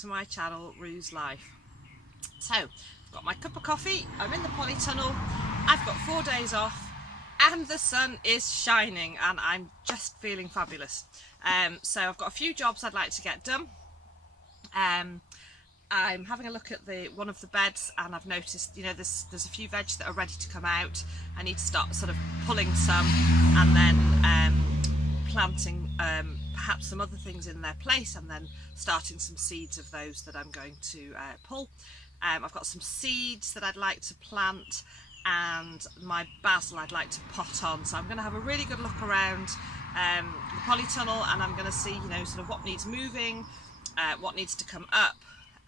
to my channel, Rue's Life. So, I've got my cup of coffee, I'm in the polytunnel, I've got 4 days off and the sun is shining and I'm just feeling fabulous. So I've got a few jobs I'd like to get done. I'm having a look at one of the beds and I've noticed, you know, there's a few veg that are ready to come out. I need to start sort of pulling some and then planting perhaps some other things in their place, and then starting some seeds of those that I'm going to pull. I've got some seeds that I'd like to plant, and my basil I'd like to pot on. So I'm going to have a really good look around the polytunnel, and I'm going to see, you know, sort of what needs moving, what needs to come up,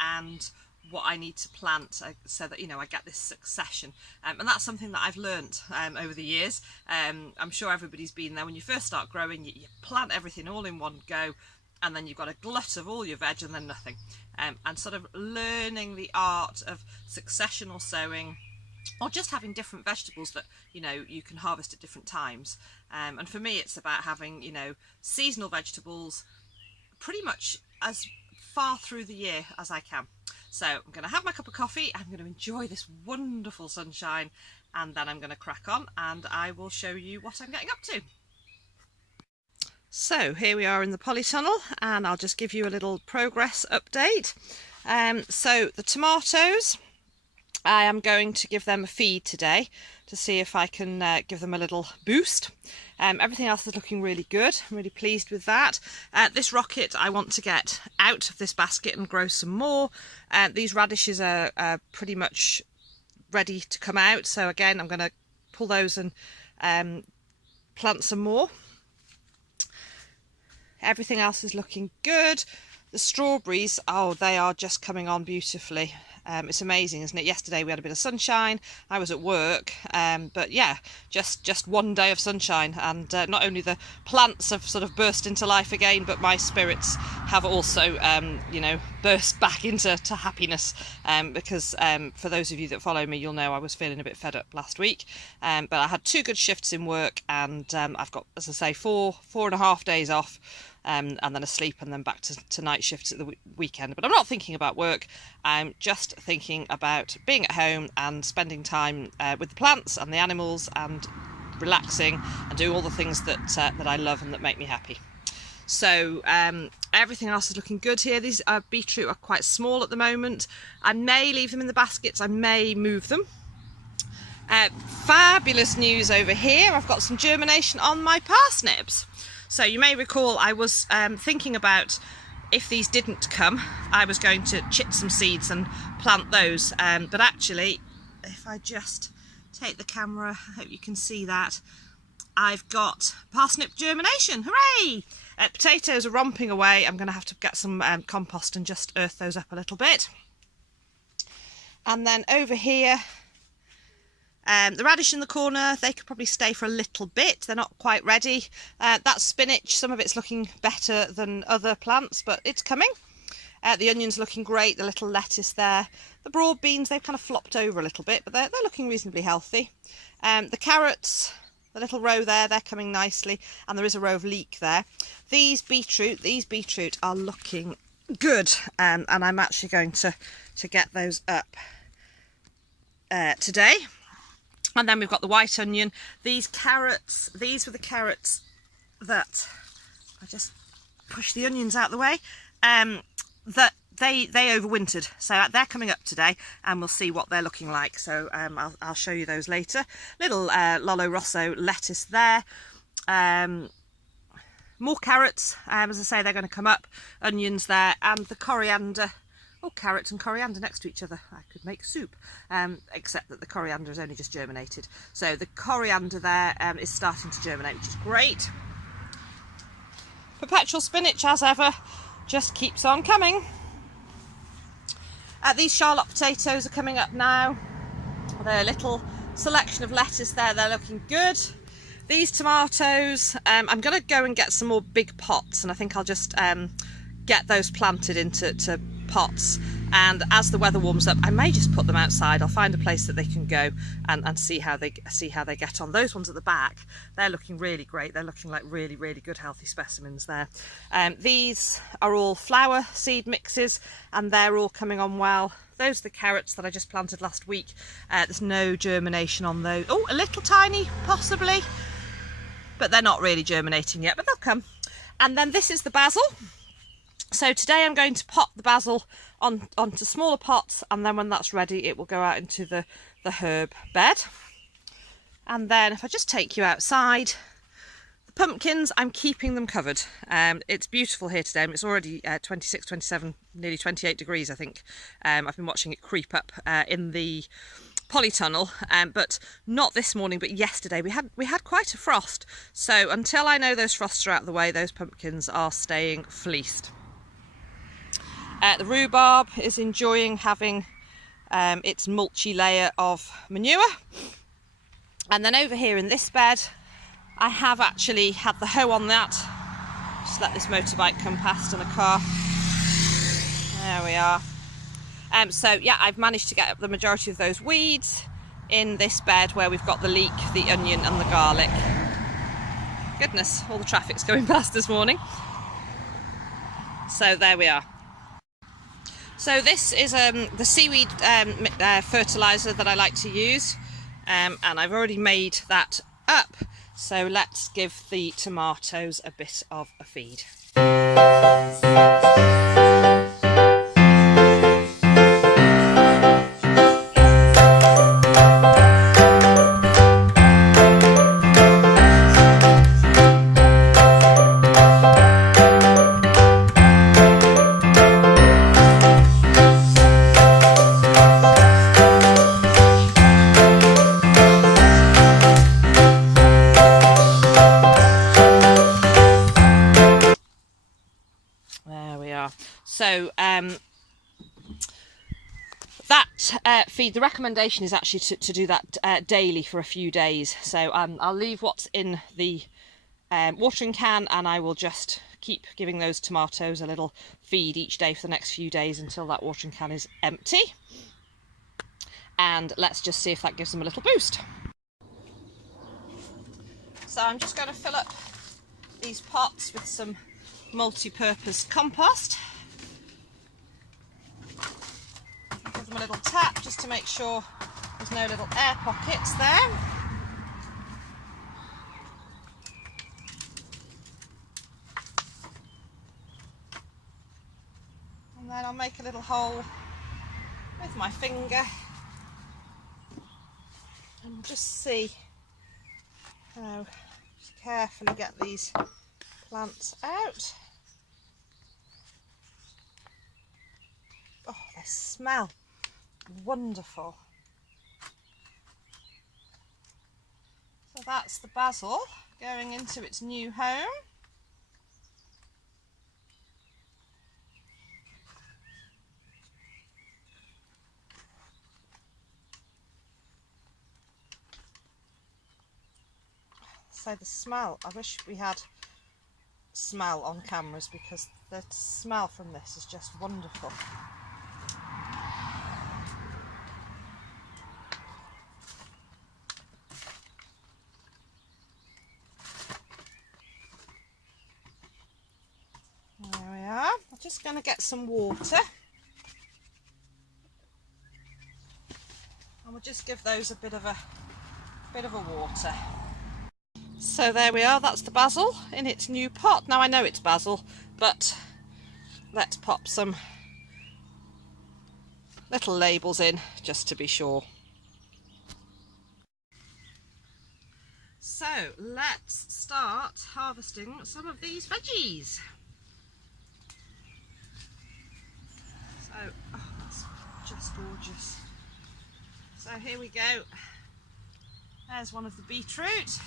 and what I need to plant, so that, you know, I get this succession. And that's something that I've learnt over the years. I'm sure everybody's been there. When you first start growing, you plant everything all in one go, and then you've got a glut of all your veg and then nothing. And sort of learning the art of successional sowing, or just having different vegetables that, you know, you can harvest at different times. And for me, it's about having, you know, seasonal vegetables pretty much as far through the year as I can. So I'm going to have my cup of coffee, I'm going to enjoy this wonderful sunshine, and then I'm going to crack on and I will show you what I'm getting up to. So here we are in the polytunnel, and I'll just give you a little progress update. So the tomatoes, I am going to give them a feed today to see if I can give them a little boost. Everything else is looking really good. I'm really pleased with that. This rocket I want to get out of this basket and grow some more. These radishes are pretty much ready to come out, so again I'm going to pull those and plant some more. Everything else is looking good. The strawberries, oh, they are just coming on beautifully. It's amazing, isn't it? Yesterday we had a bit of sunshine. I was at work, but yeah, just 1 day of sunshine, and not only the plants have sort of burst into life again, but my spirits have also, you know, burst back into happiness. Because for those of you that follow me, you'll know I was feeling a bit fed up last week. But I had 2 good shifts in work, and I've got, as I say, four and a half days off. And then asleep, and then back to night shifts at the weekend. But I'm not thinking about work, I'm just thinking about being at home and spending time with the plants and the animals, and relaxing and doing all the things that I love and that make me happy. So everything else is looking good here. These beetroot are quite small at the moment. I may leave them in the baskets, I may move them. Fabulous news over here, I've got some germination on my parsnips. So you may recall I was thinking about, if these didn't come, I was going to chip some seeds and plant those. But actually, if I just take the camera, I hope you can see that, I've got parsnip germination, hooray! Potatoes are romping away. I'm going to have to get some compost and just earth those up a little bit. And then over here, the radish in the corner, they could probably stay for a little bit. They're not quite ready. That's spinach. Some of it's looking better than other plants, but it's coming. The onion's looking great. The little lettuce there. The broad beans, they've kind of flopped over a little bit, but they're looking reasonably healthy. The carrots, the little row there, they're coming nicely, and there is a row of leek there. These beetroot are looking good, and I'm actually going to get those up today. And then we've got the white onion. These carrots, these were the carrots that, I just push the onions out of the way, that they overwintered. So they're coming up today, and we'll see what they're looking like. So I'll show you those later. Little Lollo Rosso lettuce there. More carrots, as I say, they're going to come up. Onions there, and the coriander. Oh, carrots and coriander next to each other. I could make soup, except that the coriander has only just germinated. So the coriander there is starting to germinate, which is great. Perpetual spinach, as ever, just keeps on coming. These Charlotte potatoes are coming up now. Their little selection of lettuce there, they're looking good. These tomatoes, I'm going to go and get some more big pots, and I think I'll just get those planted into pots, and as the weather warms up I may just put them outside. I'll find a place that they can go and see how they get on. Those ones at the back, they're looking really great. They're looking like really good healthy specimens there. These are all flower seed mixes and they're all coming on well. Those are the carrots that I just planted last week. There's no germination on those. Oh, a little tiny possibly, but they're not really germinating yet, but they'll come. And then this is the basil. So today I'm going to pot the basil onto smaller pots, and then when that's ready it will go out into the herb bed. And then if I just take you outside, the pumpkins, I'm keeping them covered. It's beautiful here today. It's already 26, 27, nearly 28 degrees I think. I've been watching it creep up in the polytunnel, but not this morning, but yesterday we had quite a frost. So until I know those frosts are out of the way, those pumpkins are staying fleeced. The rhubarb is enjoying having its mulchy layer of manure. And then over here in this bed, I have actually had the hoe on that. Just let this motorbike come past and a car. There we are. So yeah, I've managed to get up the majority of those weeds in this bed where we've got the leek, the onion and the garlic. Goodness, all the traffic's going past this morning. So there we are. So this is the seaweed fertiliser that I like to use, and I've already made that up. So let's give the tomatoes a bit of a feed. So that feed, the recommendation is actually to do that daily for a few days. So I'll leave what's in the watering can, and I will just keep giving those tomatoes a little feed each day for the next few days until that watering can is empty. And let's just see if that gives them a little boost. So I'm just going to fill up these pots with some multi-purpose compost. Give them a little tap just to make sure there's no little air pockets there. And then I'll make a little hole with my finger and just see how, just carefully get these plants out. Oh, they smell wonderful. So that's the basil going into its new home. So the smell, I wish we had smell on cameras because the smell from this is just wonderful. There we are. I'm just going to get some water and we'll just give those a bit of a water. So there we are, that's the basil in its new pot. Now I know it's basil, but let's pop some little labels in just to be sure. So let's start harvesting some of these veggies. So, oh, that's just gorgeous. So here we go. There's one of the beetroot.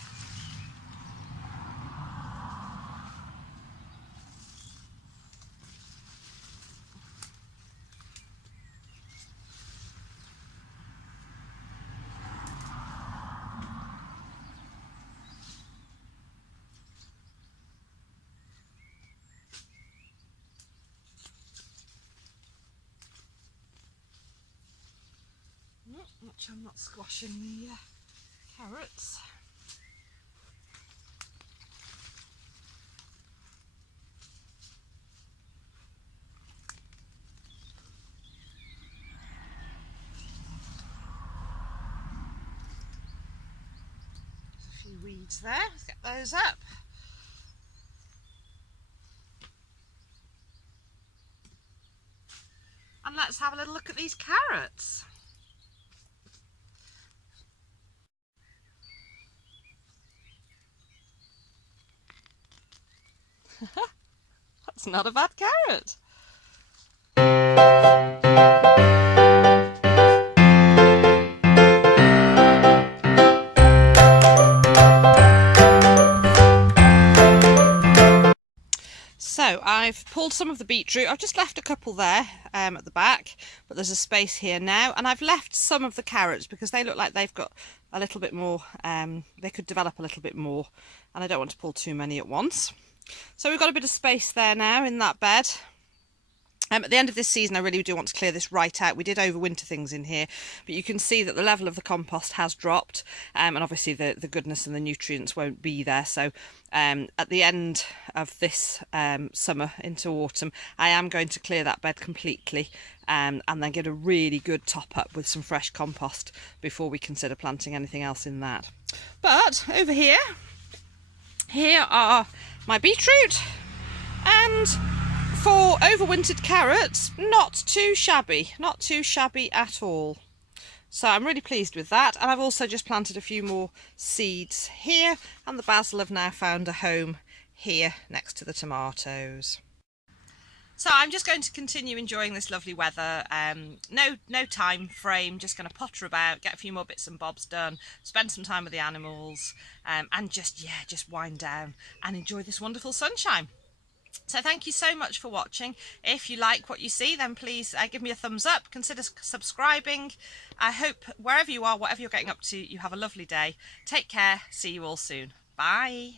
Which I'm not squashing the carrots. There's a few weeds there, let's get those up. And let's have a little look at these carrots. That's not a bad carrot. So I've pulled some of the beetroot. I've just left a couple there at the back, but there's a space here now. And I've left some of the carrots because they look like they've got a little bit more, they could develop a little bit more, and I don't want to pull too many at once. So we've got a bit of space there now in that bed. At the end of this season, I really do want to clear this right out. We did overwinter things in here, but you can see that the level of the compost has dropped, and obviously the goodness and the nutrients won't be there. So at the end of this summer into autumn, I am going to clear that bed completely and then get a really good top up with some fresh compost before we consider planting anything else in that. But over here are my beetroot, and for overwintered carrots, not too shabby at all. So I'm really pleased with that. And I've also just planted a few more seeds here, and the basil have now found a home here next to the tomatoes. So I'm just going to continue enjoying this lovely weather. No time frame, just going to potter about, get a few more bits and bobs done, spend some time with the animals, and just wind down and enjoy this wonderful sunshine. So thank you so much for watching. If you like what you see, then please give me a thumbs up, consider subscribing. I hope wherever you are, whatever you're getting up to, you have a lovely day. Take care, see you all soon. Bye.